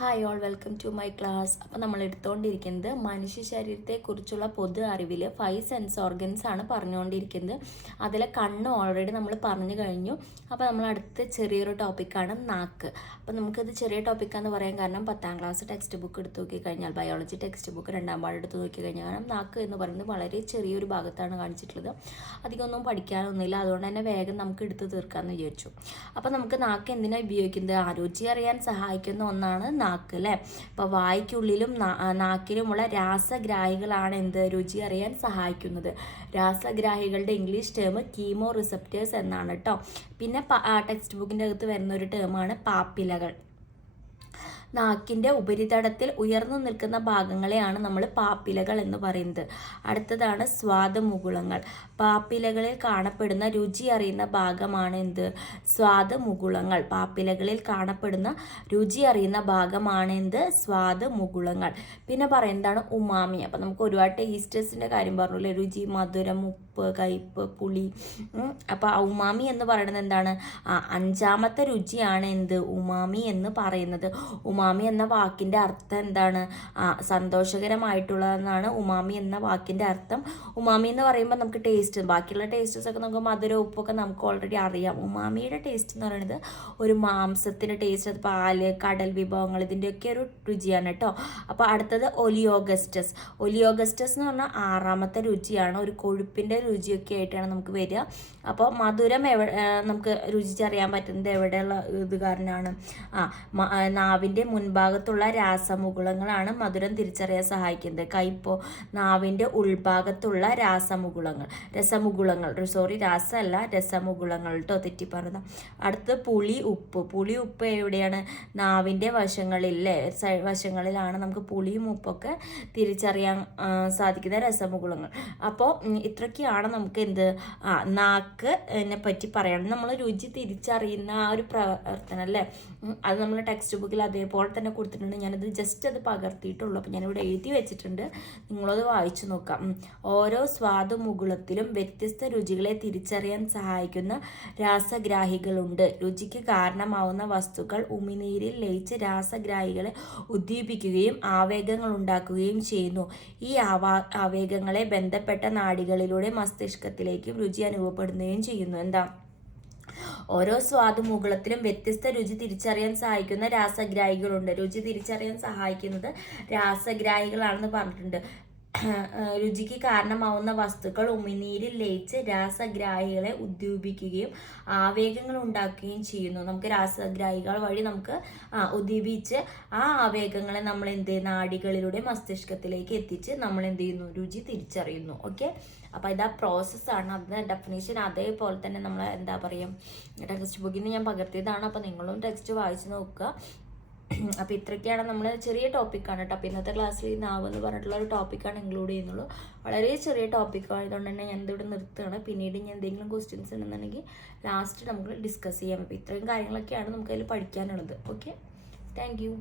Hi all, welcome to my class. അപ്പോൾ നമ്മൾ എടുത്തുകൊണ്ടിരിക്കുന്നത് മനുഷ്യ ശരീരത്തെക്കുറിച്ചുള്ള പൊതു അറിവിൽ 5 സെൻസ് ഓർഗൻസ് ആണ് പറഞ്ഞുകൊണ്ടിരിക്കുന്നത്. അതിലെ കണ്ണ് ഓൾറെഡി നമ്മൾ പറഞ്ഞു കഴിഞ്ഞു. അപ്പോൾ നമ്മൾ അടുത്ത ചെറിയൊരു ടോപ്പിക്കാണ് നാക്ക്. അപ്പോൾ നമുക്കത് ചെറിയ ടോപ്പിക്കാന്ന് പറയാൻ കാരണം 10ാം ക്ലാസ് ടെക്സ്റ്റ് ബുക്ക് എടുത്ത് നോക്കിക്കഴിഞ്ഞാൽ, ബയോളജി ടെക്സ്റ്റ് ബുക്ക് 2ാം പാഠം എടുത്ത് നോക്കിക്കഴിഞ്ഞാൽ, കാരണം നാക്ക് എന്ന് പറയുന്നത് വളരെ ചെറിയൊരു ഭാഗത്താണ് കാണിച്ചിട്ടുള്ളത്. അധികമൊന്നും പഠിക്കാനൊന്നുമില്ല, അതുകൊണ്ട് തന്നെ വേഗം നമുക്ക് എടുത്ത് തീർക്കാമെന്ന് വിചാരിച്ചു. അപ്പോൾ നമുക്ക് നാക്ക് എന്തിനാണ് ഉപയോഗിക്കുന്നത്? രുചി അറിയാൻ സഹായിക്കുന്ന ഒന്നാണ് നാക്ക്, അല്ലേ? അപ്പോൾ വായ്ക്കുള്ളിലും നാക്കിലുമുള്ള രാസഗ്രാഹികളാണ് രുചി അറിയാൻ സഹായിക്കുന്നത്. രാസഗ്രാഹികളുടെ ഇംഗ്ലീഷ് ടേം കീമോ റിസപ്റ്റേഴ്സ് എന്നാണ് കേട്ടോ. പിന്നെ ടെക്സ്റ്റ് ബുക്കിൻ്റെ അകത്ത് വരുന്ന ഒരു ടേമാണ് പാപ്പിലകൾ. നാക്കിൻ്റെ ഉപരിതലത്തിൽ ഉയർന്നു നിൽക്കുന്ന ഭാഗങ്ങളെയാണ് നമ്മൾ പാപ്പിലകൾ എന്ന് പറയുന്നത്. അടുത്തതാണ് സ്വാദുമുകുളങ്ങൾ. പാപ്പിലകളിൽ കാണപ്പെടുന്ന രുചി അറിയുന്ന ഭാഗമാണ് സ്വാദുമുകുളങ്ങൾ. പാപ്പിലകളിൽ കാണപ്പെടുന്ന രുചി അറിയുന്ന ഭാഗമാണ് സ്വാദുമുകുളങ്ങൾ. പിന്നെ പറയുന്നതാണ് ഉമാമി. അപ്പം നമുക്ക് ഒരുപാട് ടേസ്റ്റേഴ്സിൻ്റെ കാര്യം പറഞ്ഞില്ലേ, രുചി, മധുരം, ഉപ്പ്, കയ്പ്പ്, പുളി. അപ്പോൾ ഉമാമി എന്ന് പറയുന്നത് എന്താണ്? 5ാമത്തെ രുചിയാണ് ഉമാമി എന്ന് പറയുന്നത്. ഉമാമി എന്ന വാക്കിൻ്റെ അർത്ഥം എന്താണ്? സന്തോഷകരമായിട്ടുള്ളതെന്നാണ് ഉമാമി എന്ന വാക്കിൻ്റെ അർത്ഥം. ഉമാമി എന്ന് പറയുമ്പോൾ നമുക്ക് ടേസ്റ്റ്, ബാക്കിയുള്ള ടേസ്റ്റസ് ഒക്കെ നമുക്ക് മധുരം, ഉപ്പൊക്കെ നമുക്ക് ഓൾറെഡി അറിയാം. ഉമാമിയുടെ ടേസ്റ്റ് എന്ന് പറയുന്നത് ഒരു മാംസത്തിൻ്റെ ടേസ്റ്റ്, അത് പാല്, കടൽ വിഭവങ്ങൾ, ഇതിൻ്റെയൊക്കെ ഒരു രുചിയാണ് കേട്ടോ. അപ്പോൾ അടുത്തത് ഒലിയോഗസ്റ്റസ്. ഒലിയോഗസ്റ്റസ് എന്ന് പറഞ്ഞാൽ 6ാമത്തെ രുചിയാണ്. ഒരു കൊഴുപ്പിൻ്റെ രുചിയൊക്കെ ആയിട്ടാണ് നമുക്ക് വരിക. അപ്പോൾ മധുരം നമുക്ക് രുചിച്ചറിയാൻ പറ്റുന്നത് എവിടെയുള്ള ഇതുകാരനാണ്? നാവിൻ്റെ മുൻഭാഗത്തുള്ള രാസമുകുളങ്ങളാണ് മധുരം തിരിച്ചറിയാൻ സഹായിക്കുന്നത്. കയ്പോ നാവിൻ്റെ ഉൾഭാഗത്തുള്ള രസമുകുളങ്ങൾ, രാസമല്ല രസമുകുളങ്ങൾ കേട്ടോ, തെറ്റി പറഞ്ഞത്. അടുത്ത് പുളി, ഉപ്പ്. പുളി, ഉപ്പ് എവിടെയാണ്? നാവിൻ്റെ വശങ്ങളിലാണ് നമുക്ക് പുളിയും ഉപ്പൊക്കെ തിരിച്ചറിയാൻ സാധിക്കുന്ന രസമുകുളങ്ങൾ. അപ്പോൾ ഇത്രയൊക്കെയാണ് നമുക്ക് നാക്കിനെ പറ്റി പറയണം. നമ്മൾ രുചി തിരിച്ചറിയുന്ന ആ ഒരു പ്രവർത്തനം, അല്ലേ? അത് നമ്മൾ ടെക്സ്റ്റ് ബുക്കിൽ അതേപോലെ തന്നെ കൊടുത്തിട്ടുണ്ട്. ഞാനത് ജസ്റ്റ് അത് പകർത്തിയിട്ടുള്ളൂ. അപ്പോൾ ഞാനിവിടെ എഴുതി വെച്ചിട്ടുണ്ട്, നിങ്ങളത് വായിച്ചു നോക്കാം. ഓരോ സ്വാദുമുകുളത്തിലും വ്യത്യസ്ത രുചികളെ തിരിച്ചറിയാൻ സഹായിക്കുന്ന രാസഗ്രാഹികളുണ്ട്. രുചിക്ക് കാരണമാവുന്ന വസ്തുക്കൾ ഉമിനീരിൽ ലയിച്ച് രാസഗ്രാഹികളെ ഉദ്ദീപിക്കുകയും ആവേഗങ്ങൾ ഉണ്ടാക്കുകയും ചെയ്യുന്നു. ഈ ആവേഗങ്ങളെ ബന്ധപ്പെട്ട നാഡികളിലൂടെ മസ്തിഷ്കത്തിലേക്കും രുചി അനുഭവപ്പെടുകയും ചെയ്യുന്നു. ഓരോ സ്വാദുമുകുളത്തിലും വ്യത്യസ്ത രുചി തിരിച്ചറിയാൻ സഹായിക്കുന്ന രാസഗ്രാഹികളുണ്ട്. രുചി തിരിച്ചറിയാൻ സഹായിക്കുന്നത് രാസഗ്രാഹികളാണെന്ന് പറഞ്ഞിട്ടുണ്ട്. രുചിക്ക് കാരണമാവുന്ന വസ്തുക്കൾ ഉമിനീരിൽ ലയിച്ച് രാസഗ്രാഹികളെ ഉദ്ദീപിക്കുകയും ആവേഗങ്ങൾ ഉണ്ടാക്കുകയും ചെയ്യുന്നു. നമുക്ക് രാസഗ്രാഹികൾ വഴി നമുക്ക് ഉദ്ദീപിച്ച് ആ ആവേഗങ്ങളെ നമ്മൾ നാഡികളിലൂടെ മസ്തിഷ്കത്തിലേക്ക് എത്തിച്ച് നമ്മൾ രുചി തിരിച്ചറിയുന്നു. ഓക്കെ, അപ്പോൾ ഇതാ പ്രോസസ്സാണ്. അതിൻ്റെ ഡെഫിനേഷൻ അതേപോലെ തന്നെ നമ്മൾ ടെക്സ്റ്റ് ബുക്കിൽ നിന്ന് ഞാൻ പകർത്തിയതാണ്. അപ്പോൾ നിങ്ങളും ടെക്സ്റ്റ് വായിച്ച് നോക്കുക. അപ്പോൾ ഇത്രയൊക്കെയാണ് നമ്മൾ ചെറിയ ടോപ്പിക്കാണ് കേട്ടോ. അപ്പോൾ ഇന്നത്തെ ക്ലാസ്സിൽ നാവെന്ന് പറഞ്ഞിട്ടുള്ള ഒരു ടോപ്പിക്കാണ് ഇൻക്ലൂഡ് ചെയ്യുന്നുള്ളൂ. വളരെ ചെറിയ ടോപ്പിക്ക് ആയതുകൊണ്ട് തന്നെ ഞാൻ ഇതിവിടെ നിർത്തുകയാണ്. പിന്നീട് ഇനി എന്തെങ്കിലും ക്വസ്റ്റ്യൻസ് ഉണ്ടെന്നുണ്ടെങ്കിൽ ലാസ്റ്റ് നമുക്ക് ഡിസ്കസ് ചെയ്യാം. അപ്പോൾ ഇത്രയും കാര്യങ്ങളൊക്കെയാണ് നമുക്കതിൽ പഠിക്കാനുള്ളത്. Okay, thank you.